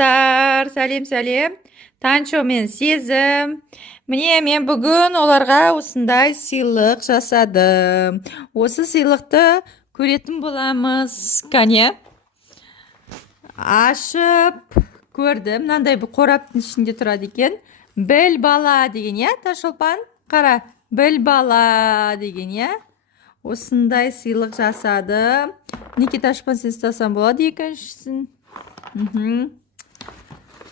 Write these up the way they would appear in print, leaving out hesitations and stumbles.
достар, сәлем. Танчо мен Сезім. Міне мен бүгін оларға осындай сыйлық жасадым. Осы сыйлықты көретін боламыз. Кәне. Ашып көрдім. Мынандай бір қораптың ішінде тұрады екен. Біл бала деген, я, Ташолпан? Қара, біл бала деген, я. Осындай сыйлық жасадым. Неке Ташпан сен ұстасам болады екіншісін.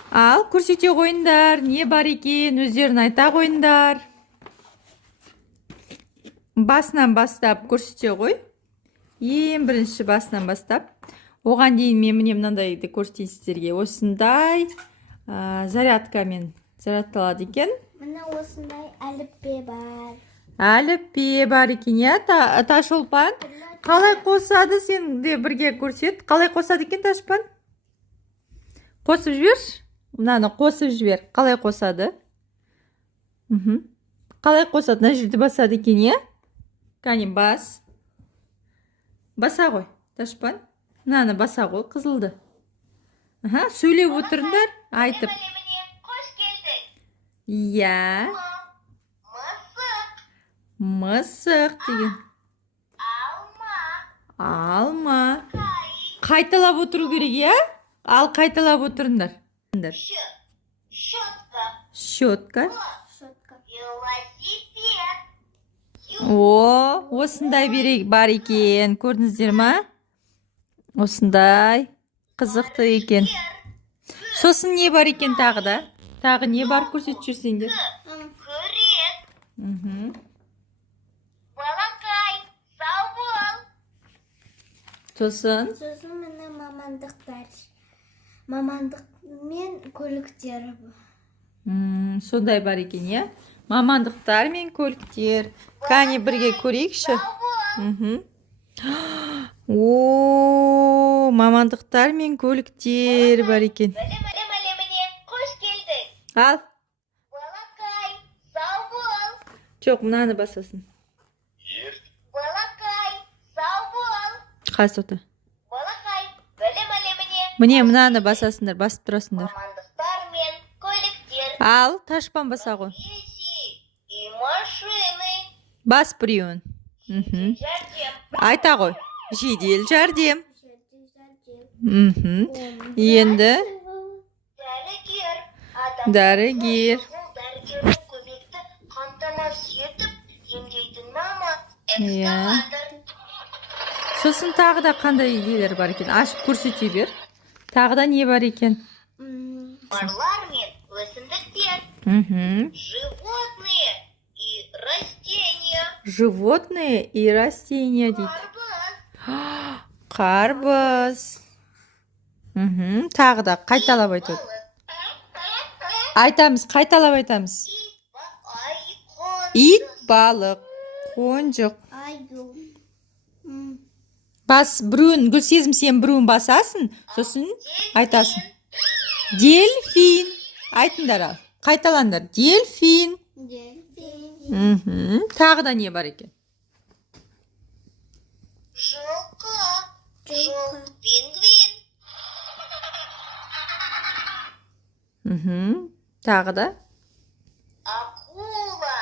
Ал көрсете қойындар, не бар екен, өздерін айта қойындар. Басынан бастап көрсете қой. Ең бірінші басынан бастап. Оған дейін мен міне мынандайды көрсетейін сіздерге. Осындай зарядкамен зарядталады екен. Мына осындай әліппе бар. Әліппе бар екен, я, Ташолпан? Қалай қосады, сен де бірге көрсет. Қалай қосады екен, Ташпан? Қосып жіберші. Мынаны қосып жібер. Қалай қосады? Қалай қосады? Мына жерді басады екен, я? Кәне бас. Баса ғой, Ташпан. Мынаны баса ғой, қызылды. Сөйлеп отырыңдар, айтып. Қош келдің. Иә. Мысық деген. Алма. Қайталап отыру керек, я? Ал қайталап отырыңдар. Щетка. О, осындай бар екен. Көрдіңіздер ма? Осындай қызықты екен. Сосын не бар екен тағы да? Тағы не бар, көрсетіп жүрсеңдер? Балақай, сау бол. Сосын міне мамандықтар. Мамандық мен көліктер. сондай бар екен, я? Мамандықтар мен көліктер. Кәне бірге көрейікші. О, мамандықтар мен көліктер бар екен. Қош келдің. Ал. Балақай, сау бол. Жоқ, мынаны басасын. Балақай, сау бол. Қасықты. Балақай, Міне мынаны басасыңдар, басып тұрасыңдар. мамандықтар мен көліктер. Ал, Ташпан баса ғой. И машины. Бас біреуін. Жәрдем. Айта ғой. Жедел жәрдем. Енді Дәрігер. дәрігер. Дәрігердің көмекті қамтамасыз етіп, емдейтін мама Иә. экскаватор. Сосын тағы да қандай идеялар бар екен? Ашып көрсете бер. Тағы да не бар екен? Марлар мен өсімдіктер. Животные и растения дейді. Қарбыз. Тағы да қайталап айтады. Айтамыз, қайталап айтамыз. Ит, балық, қонжық. Бас біреуін, Гүлсезім, сен біреуін басасың, сосын айтасың. Дельфин. Айтыңдар ал. Қайталаңдар. Дельфин. Тағы да не бар екен? Жылқы. Пингвин. Тағы да? Акула.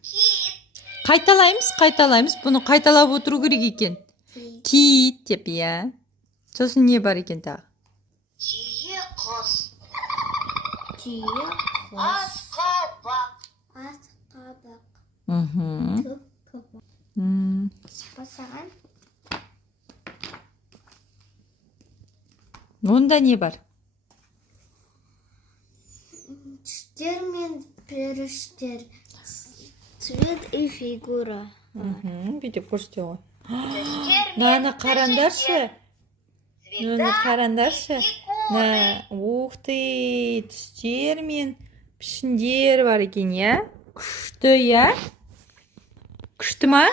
Кит. Қайталаймыз. Бұны қайталап отыру керек екен. Кит деп, я. Сосын не бар екен тағы? Түйе құс. Асқабақ. Басаған. Онда не бар? Тістер мен періштер. Цвет и фигура. Бүйтіп көрсете ғой. Мынаны қарандаршы. Ух ты, түстер мен пішіндер бар екен, я? Күшті, я? Күшті ма?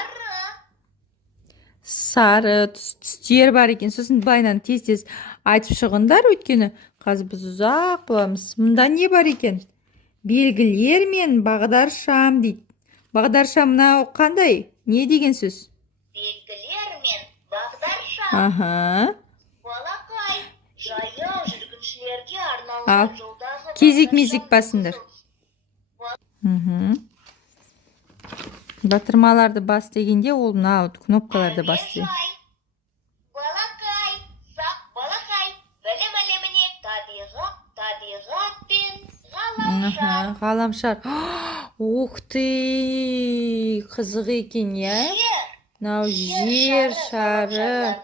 Сары түстер бар екен. Сосын байнан тез айтып шығындар, өйткені қазір біз ұзақ боламыз. Мұнда не бар екен? Белгілер мен бағдаршам дейді. Бағдаршам мынау қандай? Не деген сөз? Белгілер мен бағдаршам. Аха. Балақай, жаяу жүргіншілерге Ал, арналған жолдағы кезек-мезек басыңдар. Батырмаларды бас дегенде ол мынау кнопкаларды бас дейді. Балақай, сақ балақай, білім әлеміне табиғат пен ғаламшар. Ғаламшар. Ух ты, қызық екен, я? Мынау жер шары,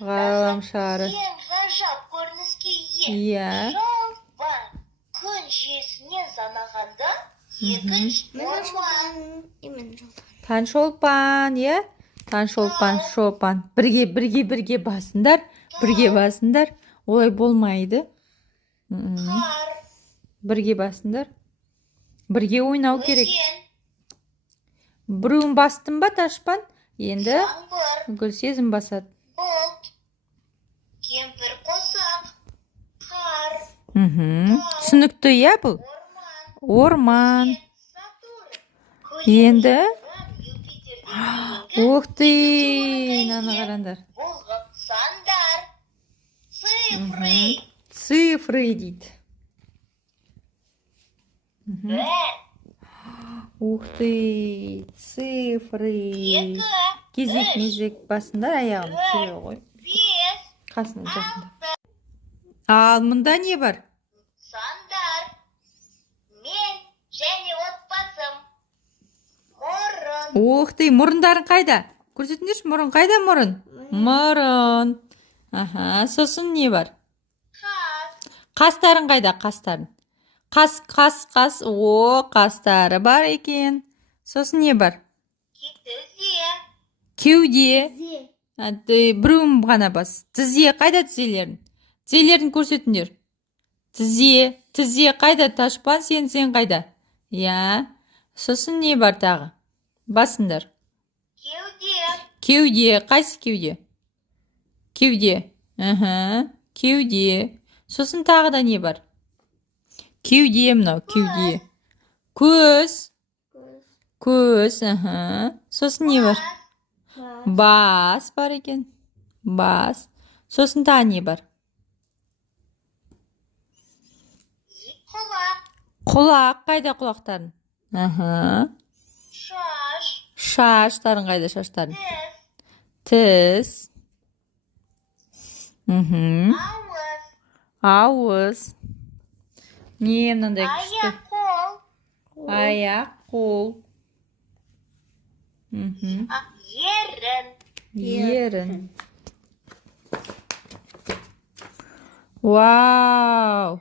ғаламшары. Ең ғажап көрініске ие. Иә. Шолпан, күн жүйесінен санағанда екінші орман. Таңшолпан, иә? Таңшолпан, шолпан. Бірге басындар. Бірге басындар. Олай болмайды. Қар, Бірге басындар. Бірге ойнау керек. өзен, Біреуін бастың ба, Ташпан? Енді жаңбыр, Гүлсезім басады. бұлт, кемпір қосақ, қар, Түсінікті, иә бұл? орман, Орман. Сатурн, Енді? Юпитерден Ух ты, кейінгі мынаны қараңдар. бұлғық сандар, цифры, Цифры дейді. бір, Ух ты, цифры. екі, Кезек-мезек басындар, аяғын түсіре ғой. бес, Қасына жақында. Ал мұнда не бар? сандар, мен және отбасым, мұрын, Ух ты, мұрындарын қайда? Көрсетіңдерші, мұрын қайда мұрын? Мұрын. Аха, сосын не бар? қас, Қастарын қайда, қастарын? Қас. О, қастары бар екен. Сосын не бар? тізе, Кеуде. Біреуін ғана бас. Тізе, қайда тізелерін? Тізелерін көрсетіңдер. Тізе қайда, Ташпан, сен қайда? Я. Сосын не бар тағы? Басыңдар. Кеуде, қайсы кеуде? Кеуде. Кеуде. Сосын тағы да не бар? Кеуде, мынау, кеуде. Көз. Сосын не бар? Бас бар екен. Бас. Сосын тағы не бар? құлақ, Құлақ, қайда құлақтарын? шаш, Шаштарын қайда, шаштарын? тіс, Тіс. ауыз, Ауыз. Не мынандай күшті? аяқ қол, Аяқ, қол. ерін, Ерін. Вау!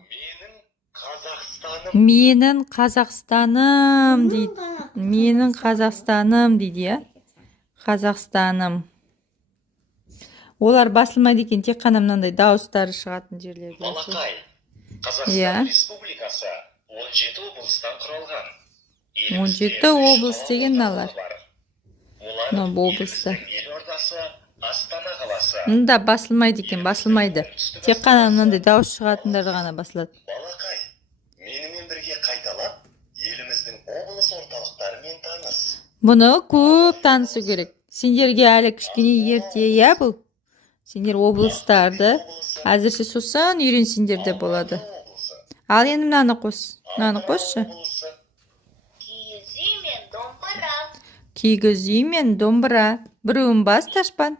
Менің Қазақстаным дейді. Менің Қазақстаным дейді, я? Қазақстаным. Олар басылмайды екен, тек қана мынандай дауыстары шығатын жерлерде. Балақай, Қазақстан Иә. Республикасы 17 облыстан құралған. 17 облыс деген мыналар. Мына Олар облысы. елордасы Астана қаласы. Мында басылмайды екен, басылмайды. Тек қана мынандай дауыс шығатындары ғана басылады. Балақай, менімен бірге қайталап, еліміздің облыс орталықтарымен таныс. Бұны көп танысу керек. Сендерге әлі кішкене ерте, иә бұл? Сендер облыстарды әзірше сосын үйренсеңдер де болады. Ал енді мынаны қос. Мынаны қосшы. киіз үй мен домбыра, Кигіз үй мен домбыра. Біреуін бас, Ташпан.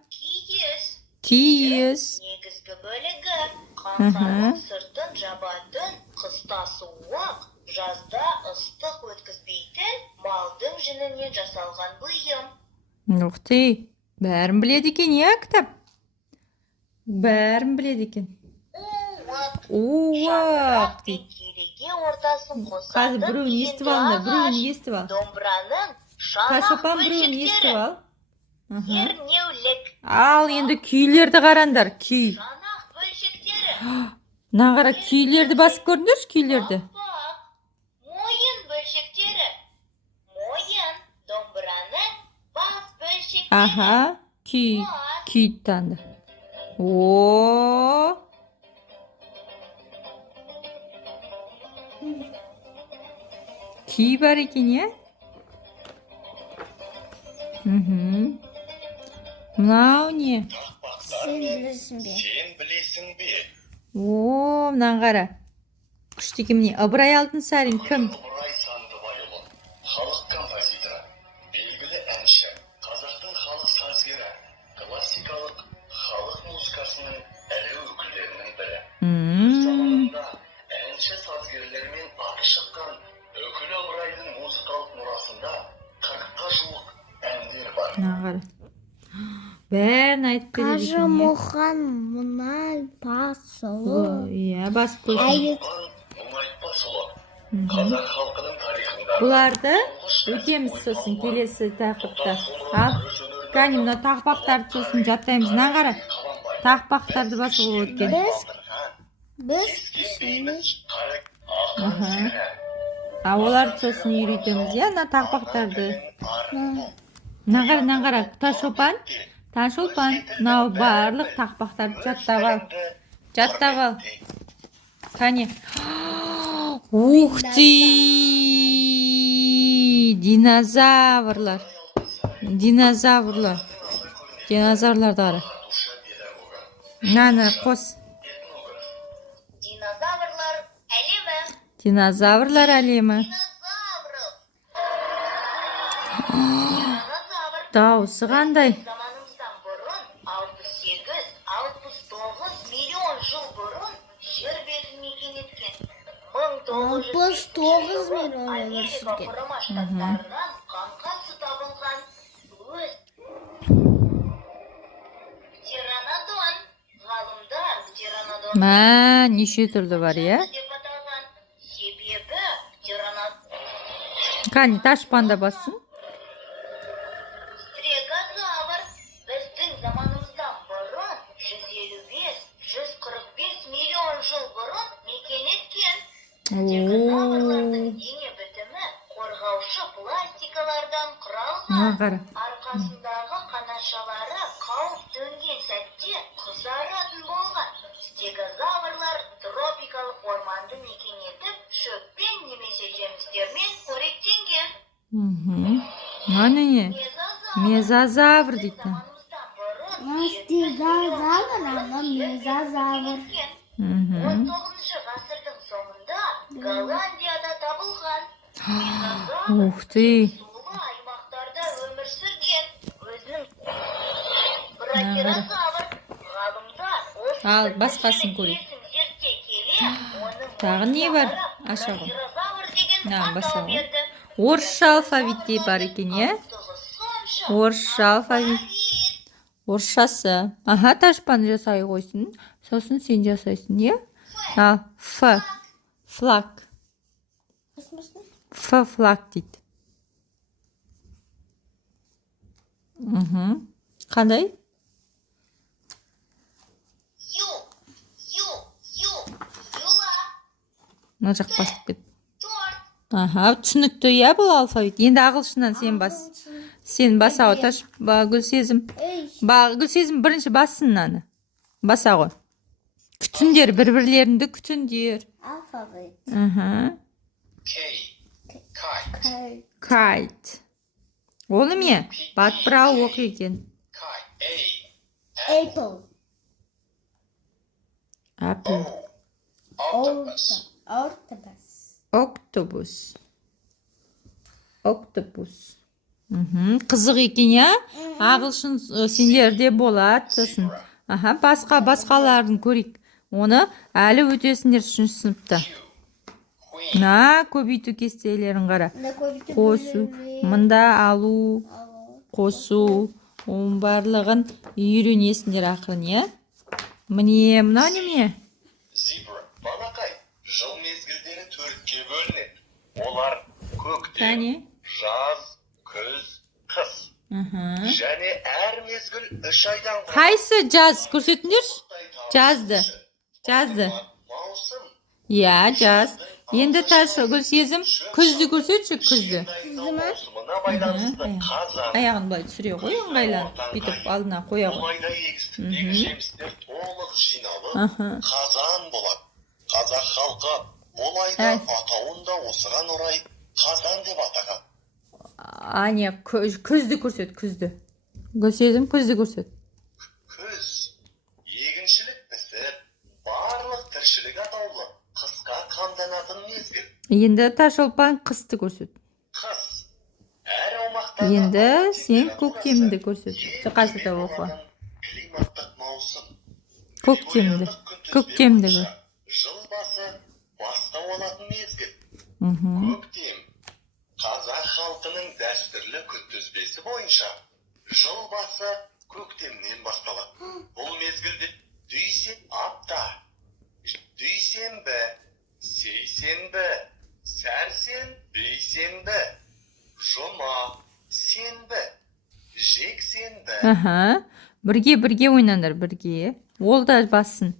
Киіз. негізгі бөлігі, қаңқаның сыртын жабатын, қыста суық, жазда ыстық өткізбейтін малдың жүнінен жасалған бұйым. Ух ты, бәрін біледі екен, иә, кітап? Бәрін біледі екен. Уық, Уақ пен дейді. кереге ортасын Қазір қосатын біреуін естіп енді алыңдар, ағаш. біреуін естіп ал. Домбыраның шанақ Ташпан біреуін естіп бөлшектері, ал. ернеулік, Ал енді күйлерді қараңдар, күй. шанақ бөлшектері, Мына қара күйлерді басып көріңдерші, күйлерді. қақпақ, мойын бөлшектері, мойын, домбыраның бас бөлшектері, Аха, күйді танды. О, күй бар екен, иә? Мынау не? Сен білесің бе? Сен білесің бе? О, мынаны қара. Күшті екен міне. Ыбырай Алтынсарин кім? Ыбырай Сандыбайұлы, халық композиторы, белгілі әнші, қазақтың халық сазгері, классикалық халық музыкасының ірі өкілдерінің бірі. Заманында әнші сазгерлермен аты шыққан үкілі Ыбырайдың музыкалық мұрасында 40-қа жуық әндер бар. Мынаны қара. Бәрін айтып береді екен. Қажымұқан мұнай басылы. Иә, басып көрсін. Оған мұңайтпасұлы, қазақ халқының тарихында Бұларды өтеміз сосын келесі тақырыпта. Ал, кәне мына тақпақтарды сосын жаттаймыз. Мынаны қара. Тақпақтарды басып өткен. Біз А оларды сосын үйретеміз, иә, мына тақпақтарды. Мынаны қара. Ташолпан, мынау барлық тақпақтарды жаттап ал. Жаттап ал. Кәне. Ух ты! Динозаврлар. Динозаврларды қара. Мынаны қос. Динозаврлар әлемі. Динозаврлар әлемі. Динозавр Дауысы қандай? заманымыздан бұрын 68-69 миллион жыл бұрын жер бетін мекен еткен. 69 миллион өмір Америка сүрген. құрама штаттарынан қаңқасы табылған өз птеранодон. Ғалымдар птеранодон Неше түрлі бар, иә? деп аталған. Себебі птеранодон Кәне, Ташпанда бассын. Стрегозавр біздің заманымыздан бұрын 155-145 миллион жыл бұрын мекен еткен. Стрегозаврлардың дене бітімі қорғаушы пластикалардан Мына құралған. қара. Арқасындағы қанашалары қауіп төнген сәтте қызаратын болған. Стегозаврлар тропикалық орманды мекен етіп, шөппен немесе жемістермен қоректенген. Мына не? Мезозавр дейді. Заманымыздан бұрын Стегозавр, ана мезозавр. 19 ғасырдың соңында Голландияда табылған. Ух ты! Сулы аймақтарда өмір сүрген. Өзінің брахирозавр ғалымдар Ал, басқасын көрейік. зерттей келе, оның Тағы не бар? Аша ғой. брахирозавр деген На, атау баса ғой. берді. Орысша алфавитте бар екен, иә? Орысша алфавит. Орысшасы. Аха, Ташпан жасай қойсын. Сосын сен жасайсың, иә? Ал, Ф. Флаг. Ф флаг дейді. Қандай? Юла, Мына жақ басып кет. торт, Аха, түсінікті, иә, бұл алфавит. Енді ағылшыннан сен бас. Сен баса ғой, Гүлсезім. Гүлсезім бірінші бассын мынаны. Баса ғой. Күтіндер, бір-бірлеріңді күтіндер. Алфавит. Аха. Kite. Kite. Оны ме? Батпырау оқи екен. Apple. Apple. Octopus. Octopus. Octopus. Қызық екен, я? Ағылшын сендерде болады, сосын. Аха, басқаларын көрейік. Оны әлі өтесіңдер 3-ші сыныпта. На, көбейту кестелерін қара. Қосу, мында алу, қосу, оның барлығын үйренесіңдер ақырын, я? Міне, мына неме? Zebra. Балақай, жыл мезгілдері 4-ке бөлінеді. Олар көктем, Кәне? жаз, күз, қыс. Және әр мезгіл 3 айдан құралады. Қайсы жаз? Көрсетіңдер? Жазды. Маусым. Я, жаз. Енді Гүлсезім, күзді көрсетші, күзді. Маусымына байланысты қазан. Аяғын былай түсіре қой, ыңғайланып, бүйтіп алдына қоя қой. Майда егістіктегі жемістер толық жиналып, қазан болады. Қазақ халқы бұл айда атауын да осыған орай қазан деп атаған. Не, күзді көрсет, күзді. Гүлсезім, күзді көрсет. Күз. тіршілік атаулы қысқа қамданатын мезгіл. Енді Ташолпан қысты көрсет. Қыс әр аумақтағы Енді ауа сен температурасы көктемді көрсет. ең Қайсыда төмен оқы. болатын климаттық маусым. Көктемді. Григориандық күнтізбе Көктемдігі. бойынша жыл басы бастау алатын мезгіл. Көктем қазақ халқының дәстүрлі күнтізбесі бойынша жыл басы көктемнен басталады. Бұл мезгілде апта, дүйсенбі, сейсенбі, сәрсен, бейсенбі, жұма, сенбі, жексенбі. Бірге ойнаңдар, бірге. Ол да бассын.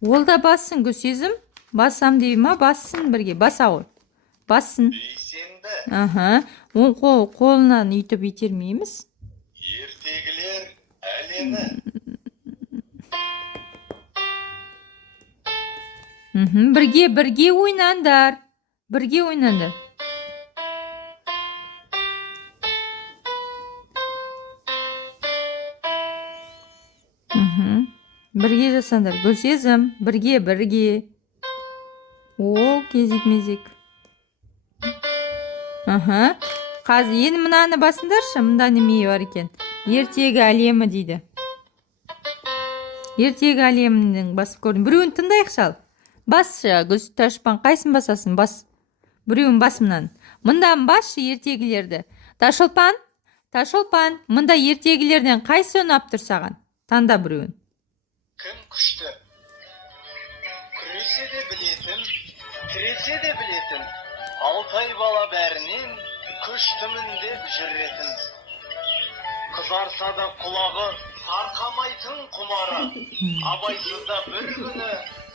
Ол да бассын, Гүлсезім. Басам дей ма, бассын бірге. Баса ғой. Бассын. Бейсенбі. Оң қолынан үйтіп итермейміз. Ертегілер әлемі. Бірге ойнаңдар. Бірге ойнаңдар. Бірге жасаңдар. Гүлсезім, бірге. О, кезек-мезек. Қазір енді мынаны басындаршы, мұнда неме бар екен. Ертегі әлемі дейді. Ертегі әлемінің басып көрдім. Біреуін тыңдайық шал. Басшы, Ташолпан, қайсын басасын? Бас. Біреуін бас мұнан. Мұндан басшы ертегілерді. Ташолпан, мұнда ертегілерден қайсы ұнап тұр саған? Таңда біреуін. Кім күшті? Күресе де білетін, тіресе де білетін, алтай бала бәрінен күштімін деп жүретін. Қызарса да құлағы, тарқамайтын құмары, абайсызда бір күні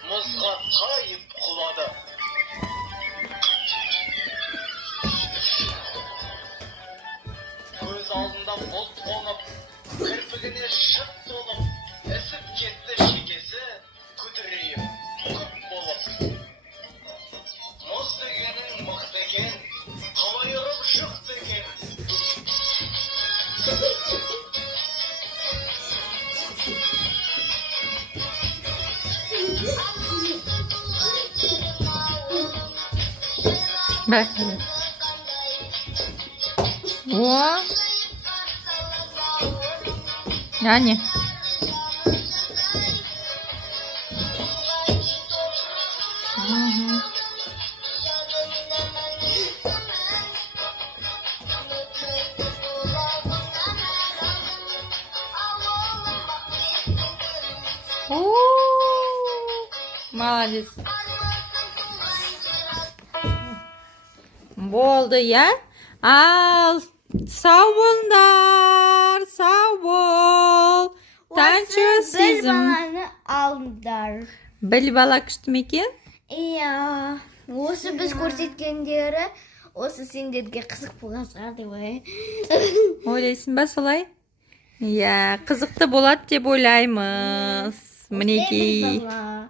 мұзға тайып құлады. Көз алдында бұлт қонып, кірпігіне шық толып, ісіп кетті шекесі, күдірейіп, күп болып. Мұз дегенің мықты екен, қалай ұрып жұқты екен. Бәк. О. Яне. Молодец. Болды, я? Ал, сау болыңдар, сау бол. Танчу сезім. баланы алыңдар. Біл бала күшті ме екен? Иә. Осы біз көрсеткендері, осы сендерге қызық болған шығар деп ойлаймын. Ойлайсың ба солай? Иә, қызықты болады деп ойлаймыз. Мінекей. Бала.